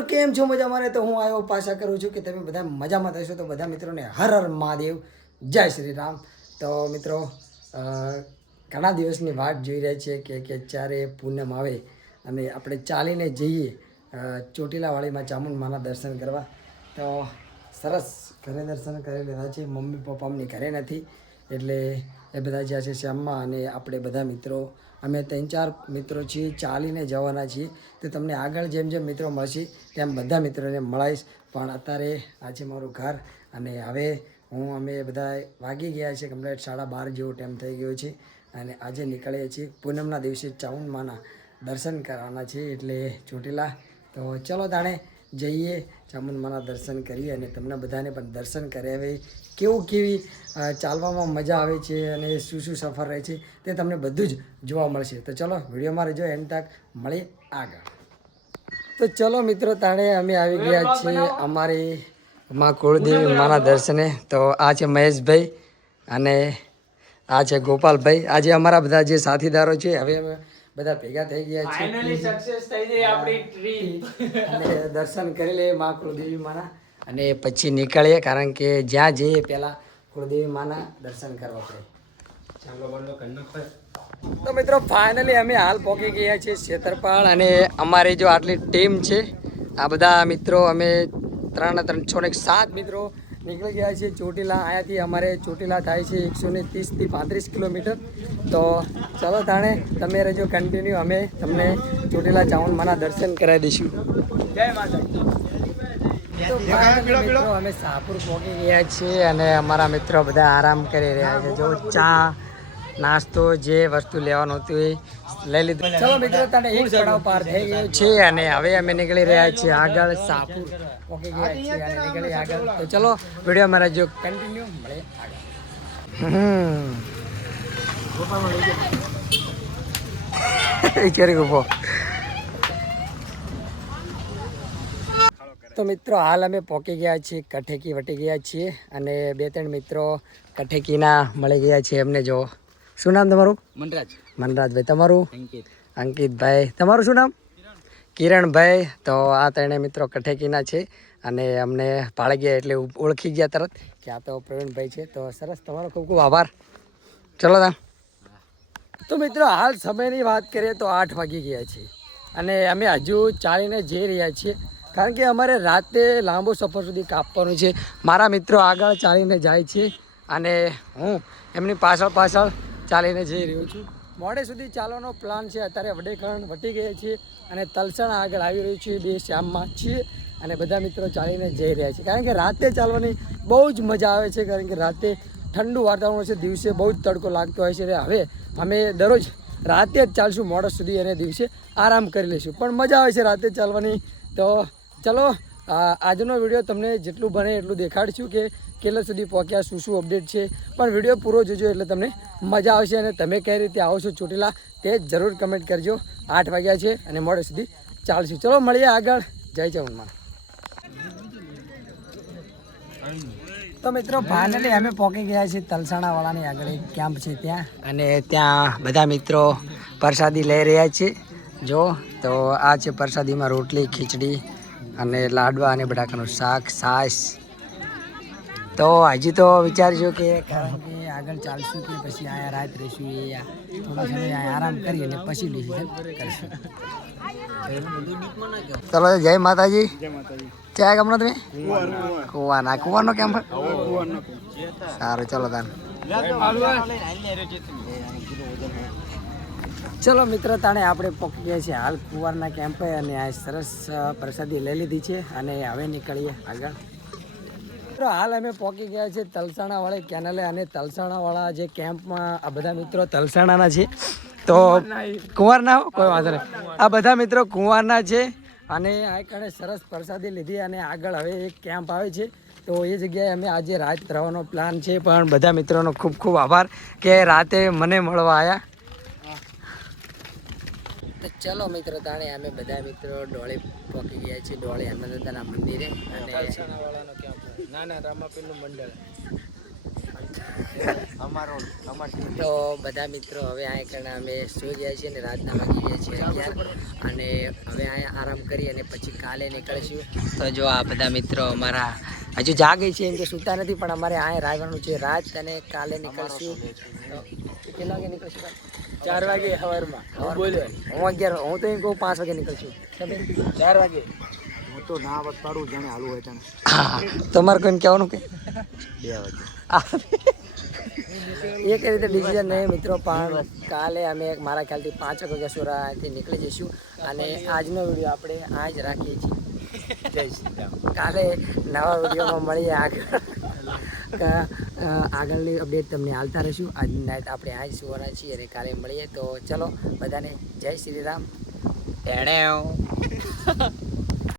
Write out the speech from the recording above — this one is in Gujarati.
મિત્રો કેમ છો મજામાં? તો હું આવ્યો પાછા કરું છું કે તમે બધા મજામાં થશો. તો બધા મિત્રોને હર હર મહાદેવ, જય શ્રી રામ. તો મિત્રો ઘણા દિવસની વાટ જોઈ રહ્યા છે કે ચારે પૂનમ આવે અને આપણે ચાલીને જઈએ ચોટીલાવાડીમાં ચામુંડમાના દર્શન કરવા. તો સરસ ઘરે દર્શન કરી લીધા છે. મમ્મી પપ્પાની ઘરે નથી એટલે એ બધા જ્યાં છે શ્યામમાં અને આપણે બધા મિત્રો અમે 3-4 મિત્રો છીએ, ચાલીને જવાના છીએ. તો તમને આગળ જેમ જેમ મિત્રો મળશે તેમ બધા મિત્રોને મળાઈશ. પણ અત્યારે આજે મારું ઘર અને હવે અમે બધા વાગી ગયા છે કમ્પ્લીટ 12:30 જેવો ટાઈમ થઈ ગયો છે અને આજે નીકળીએ છીએ પૂનમના દિવસે ચામુંડમાના દર્શન કરવાના છે એટલે ચોટીલા. તો ચલો તાણે જઈએ ચામુંડમાના દર્શન કરીએ અને તમને બધાને પણ દર્શન કરાવે કેવી ચાલવામાં મજા આવે છે અને શું સફર રહે છે તે તમને બધું જ જોવા મળશે. તો ચલો વિડીયોમાં રહેજો, એન્ડ તક મળી આગળ. તો ચલો મિત્રો તાણે અમે આવી ગયા છીએ અમારી માં કુળદેવી માના દર્શને. તો આ છે મહેશભાઈ અને આ છે ગોપાલભાઈ. આજે અમારા બધા જે સાથીદારો છે હવે અમે બધા ભેગા થઈ ગયા છે. ફાઇનલી સક્સેસ થઈ ગઈ આપણી ટ્રીપ અને દર્શન કરી લઈએ માં કુળદેવી માના અને પછી નીકળીએ કારણ કે જ્યાં જઈએ પહેલાં કુળદેવી માના દર્શન કરવા પડે. તો મિત્રો ફાઇનલી અમે હાલ પહોંચી ગયા છીએ છેતરપાળ અને અમારી જો આટલી ટીમ છે આ બધા મિત્રો અમે 3-7 મિત્રો નીકળી ગયા છીએ ચોટીલા. અહીંયાથી અમારે ચોટીલા થાય છે 130 થી 35 કિલોમીટર. તો ચલો તાણે તમે રહેજો કન્ટિન્યુ, અમે તમને ચોટીલા ચામુંડમાના દર્શન કરાવી દઈશું. જય માતા. તો મિત્રો અમે શાહપુર પહોંચી ગયા છીએ અને અમારા મિત્રો બધા આરામ કરી રહ્યા છે. જો ચા નાસ્તો જે વસ્તુ લેવાનું હતું એ લઈ લીધું. ચલો મિત્રો તને એક પડાવ પાર થઈ ગયો છે અને હવે અમે નીકળી રહ્યા છીએ આગળ. શાહપુર પહોંચી ગયા છીએ અને નીકળી આગળ. તો ચલો વિડીયોમાં રહેજો કન્ટિન્યુ, મળે આગળ. તો મિત્રો હાલ અમે પહોંચી ગયા છીએ કઠેકી વટી ગયા છીએ અને 2-3 મિત્રો કઠેકીના મળી ગયા છે. એમને જો શું નામ તમારું? મનરાજભાઈ. તમારું? અંકિતભાઈ. તમારું શું નામ? કિરણભાઈ. તો આ 3 મિત્રો કઠેકીના છે અને અમને ભાળી ગયા એટલે ઓળખી ગયા તરત કે આ તો પ્રવીણભાઈ છે. તો સરસ, તમારો ખૂબ ખૂબ આભાર. ચલો તા. તો મિત્રો હાલ સમયની વાત કરીએ તો 8 વાગી ગયા છે અને અમે હજુ ચાલીને જઈ રહ્યા છીએ કારણ કે અમારે રાતે લાંબો સફર સુધી કાપવાનું છે. મારા મિત્રો આગળ ચાલીને જાય છે અને હું એમની પાછળ ચાલીને જઈ રહ્યો છું. મોડે સુધી ચાલવાનો પ્લાન છે. અત્યારે વડેખણ વટી ગયા છીએ અને તલસણ આગળ આવી રહ્યું છે. 2 શ્યામમાં છીએ અને બધા મિત્રો ચાલીને જઈ રહ્યા છે કારણ કે રાતે ચાલવાની બહુ જ મજા આવે છે કારણ કે રાતે ઠંડુ વાતાવરણ છે, દિવસે બહુ જ તડકો લાગતો હોય છે. એટલે હવે અમે દરરોજ રાતે જ ચાલશું મોડે સુધી અને દિવસે આરામ કરી લઈશું. પણ મજા આવે છે રાતે ચાલવાની. તો ચલો આજનો વિડીયો તમને જેટલું બને એટલું દેખાડશું કે કેટલા સુધી પહોંચ્યા, શું અપડેટ છે. પણ વિડીયો પૂરો જોજો એટલે તમને મજા આવશે અને તમે કઈ રીતે આવો છો ચોટીલા તે જરૂર કમેન્ટ કરજો. 8 વાગ્યા છે અને મોડે સુધી ચાલશું. ચલો મળીએ આગળ. જય ચામુંડમાં. તો મિત્રો ફાઇનલી અમે પહોંચી ગયા છીએ તલસાણાવાળાની આગળ એક કેમ્પ છે ત્યાં અને ત્યાં બધા મિત્રો પ્રસાદી લઈ રહ્યા છે. જો તો આ છે પ્રસાદીમાં રોટલી, ખીચડી અને લાડવા અને બટાકાનું શાક, છાશ. તો હજી તો વિચારજો કે કારણ કે આગળ ચાલશું કે પછી અહીંયા રાત રહીશું, એ થોડો સમય અહીંયા આરામ કરી અને પછી ડિસિઝન કરીશું. ચલો જય માતાજી. ક્યાં ગામનો તમે? કુવાનો કેમ્પ. સારું ચલો તાન. ચલો મિત્રો તાણે આપણે પહોંચી ગયા છીએ હાલ કુવારના કેમ્પે અને આ સરસ પ્રસાદી લઈ લીધી છે અને હવે નીકળીએ આગળ. હાલ અમે પહોંચી ગયા છીએ તલસાણાવાળી કેનલે અને તલસાણાવાળા જે કેમ્પમાં આ બધા મિત્રો તલસાણાના છે. તો કુંવારના કોઈ વાંધો નહીં, આ બધા મિત્રો કુંવારના છે અને આ કણે સરસ પ્રસાદી લીધી અને આગળ હવે એક કેમ્પ આવે છે. તો એ જગ્યાએ અમે આજે રાત રહેવાનો પ્લાન છે. પણ બધા મિત્રોનો ખૂબ ખૂબ આભાર કે રાતે મને મળવા આવ્યા. તો ચલો મિત્રો તાણે અમે બધા મિત્રો ડોળે પહોંચી ગયા છીએ, ડોળે હનુમાનદાદાના મંદિરે અને રામાપીરનું મંડળ. તો બધા મિત્રો હવે આ કણે અમે સુઈ ગયા છીએ અને રાતના વાગી ગયા છીએ 11 અને હવે અહીંયા આરામ કરી અને પછી કાલે નીકળીશું. તો જો આ બધા મિત્રો અમારા હજુ જાગે છે, એમ કે સૂતા નથી, પણ અમારે અહીંયા રહેવાનું છે રાત અને કાલે નીકળશું. કેટલા વાગે નીકળશું? 4 વાગે સવારમાં બોલ્યો હું 11, હું તો એમ કહું 5 વાગે નીકળશું. 4 વાગે હું તો ના વત પાડું જાણે હાલું હોય તને. હા, તમારે કોઈને કહેવાનું કે 2 વાગે એક રીતે ડિસિઝન નહીં મિત્રો, પણ કાલે અમે મારા ખ્યાલથી 5 વાગે સુરાથી નીકળી જઈશું અને આજનો વિડીયો આપણે આ જ રાખીએ છીએ. જય શ્રી રામ. કાલે નવા વિડીયોમાં મળીએ આગળની અપડેટ તમને હાલતા રહીશું. આજની નાઇટ આપણે આ જ સુવાના છીએ અને કાલે મળીએ. તો ચલો બધાને જય શ્રી રામ.